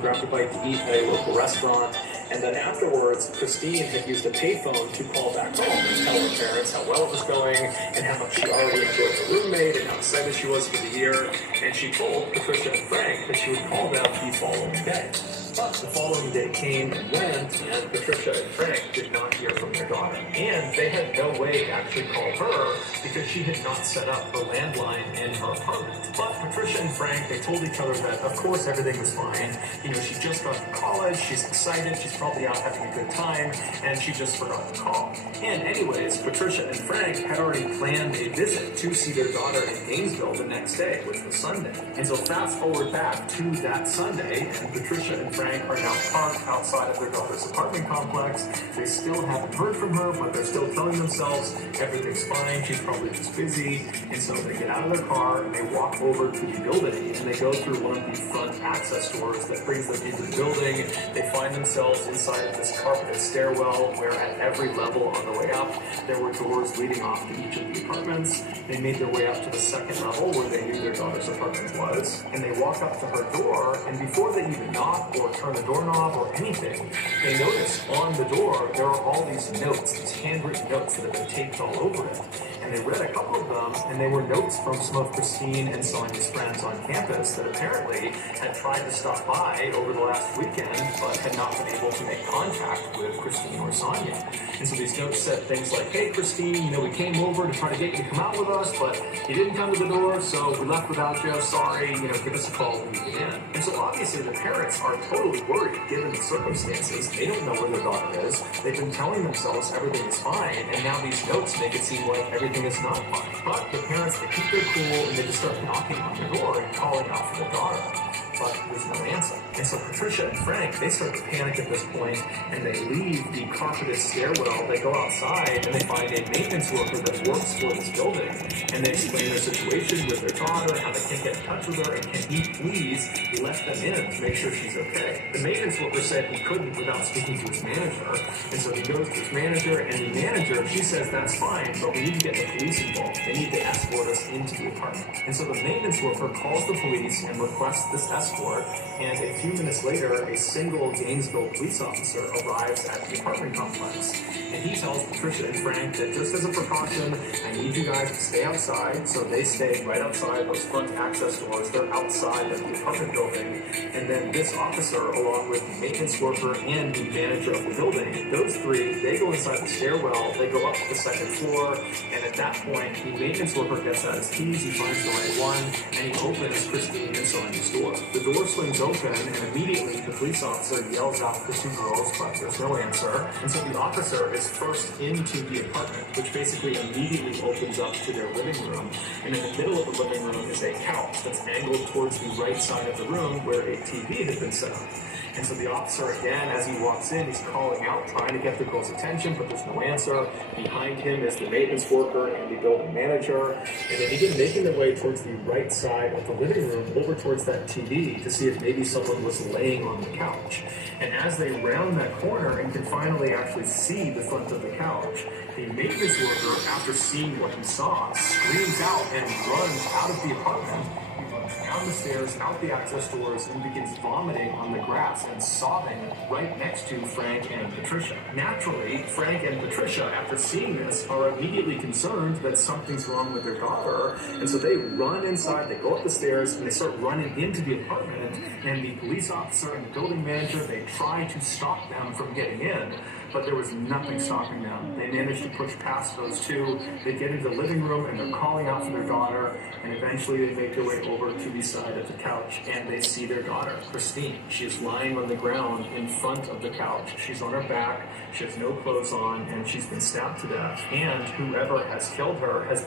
grabbed a bite to eat at a local restaurant, and then afterwards, Christine had used a payphone to call back home and tell her parents how well it was going and how much she already enjoyed her roommate and how excited she was for the year. And she told Patricia and Frank that she would call them the following day. But the following day came and went, and Patricia and Frank did not hear from their daughter. And they had no way to actually call her because she had not set up her landline in her apartment. But Patricia and Frank, they told each other that, of course, everything was fine. You know, she just got to college, she's excited, she's probably out having a good time, and she just forgot to call. And anyways, Patricia and Frank had already planned a visit to see their daughter in Gainesville the next day, which was Sunday. And so fast forward back to that Sunday, and Patricia and Frank are now parked outside of their daughter's apartment complex. They still haven't heard from her, but they're still telling themselves everything's fine, she's probably just busy. And so they get out of their car and they walk over to the building, and they go through one of the front access doors that brings them into the building. They find themselves inside of this carpeted stairwell where at every level on the way up, there were doors leading off to each of the apartments. They made their way up to the second level where they knew their daughter's apartment was, and they walk up to her door, and before they even knock or turn the doorknob or anything, they notice on the door there are all these notes, these handwritten notes that have been taped all over it. And they read a couple of them, and they were notes from some of Christine and Sonia's friends on campus that apparently had tried to stop by over the last weekend, but had not been able to make contact with Christine or Sonia. And so these notes said things like, "Hey Christine, you know, we came over to try to get you to come out with us, but you didn't come to the door, so we left without you. Sorry, you know, give us a call when you get in." And so obviously the parents are totally worried given the circumstances. They don't know where their daughter is. They've been telling themselves everything is fine, and now these notes make it seem like everything is not fine. But the parents, they keep their cool, and they just start knocking on the door and calling out for their daughter. But there's no answer. And so Patricia and Frank, they start to panic at this point, and they leave the carpeted stairwell. They go outside, and they find a maintenance worker that works for this building, and they explain their situation with their daughter, how they can't get in touch with her, and can he please let them in to make sure she's okay. The maintenance worker said he couldn't without speaking to his manager, and so he goes to his manager, and the manager, she says that's fine, but we need to get the police involved. They need to escort us into the apartment. And so the maintenance worker calls the police and requests this escort, and a few minutes later, a single Gainesville police officer arrives at the apartment complex. And he tells Patricia and Frank that just as a precaution, I need you guys to stay outside. So they stay right outside those front access doors. They're outside of the apartment building. And then this officer, along with the maintenance worker and the manager of the building, those three, they go inside the stairwell. They go up to the second floor. And at that point, the maintenance worker gets out his keys. He finds the right one, and he opens Christine and Sonia's door. The door swings open, and immediately the police officer yells out for two girls, but there's no answer. And so the officer is first into the apartment, which basically immediately opens up to their living room. And in the middle of the living room is a couch that's angled towards the right side of the room where a TV had been set up. And so the officer, again, as he walks in, he's calling out, trying to get the girl's attention, but there's no answer. Behind him is the maintenance worker and the building manager. And they begin making their way towards the right side of the living room, over towards that TV, to see if maybe someone was laying on the couch. And as they round that corner and can finally actually see the front of the couch, the maintenance worker, after seeing what he saw, screams out and runs out of the apartment. Down the stairs, out the access doors, and begins vomiting on the grass and sobbing right next to Frank and Patricia. Naturally, Frank and Patricia, after seeing this, are immediately concerned that something's wrong with their daughter, and so they run inside, they go up the stairs, and they start running into the apartment, and the police officer and the building manager, they try to stop them from getting in, but there was nothing stopping them. They managed to push past those two. They get into the living room, and they're calling out for their daughter, and eventually they make their way over to the side of the couch, and they see their daughter, Christine. She is lying on the ground in front of the couch. She's on her back, she has no clothes on, and she's been stabbed to death. And whoever has killed her has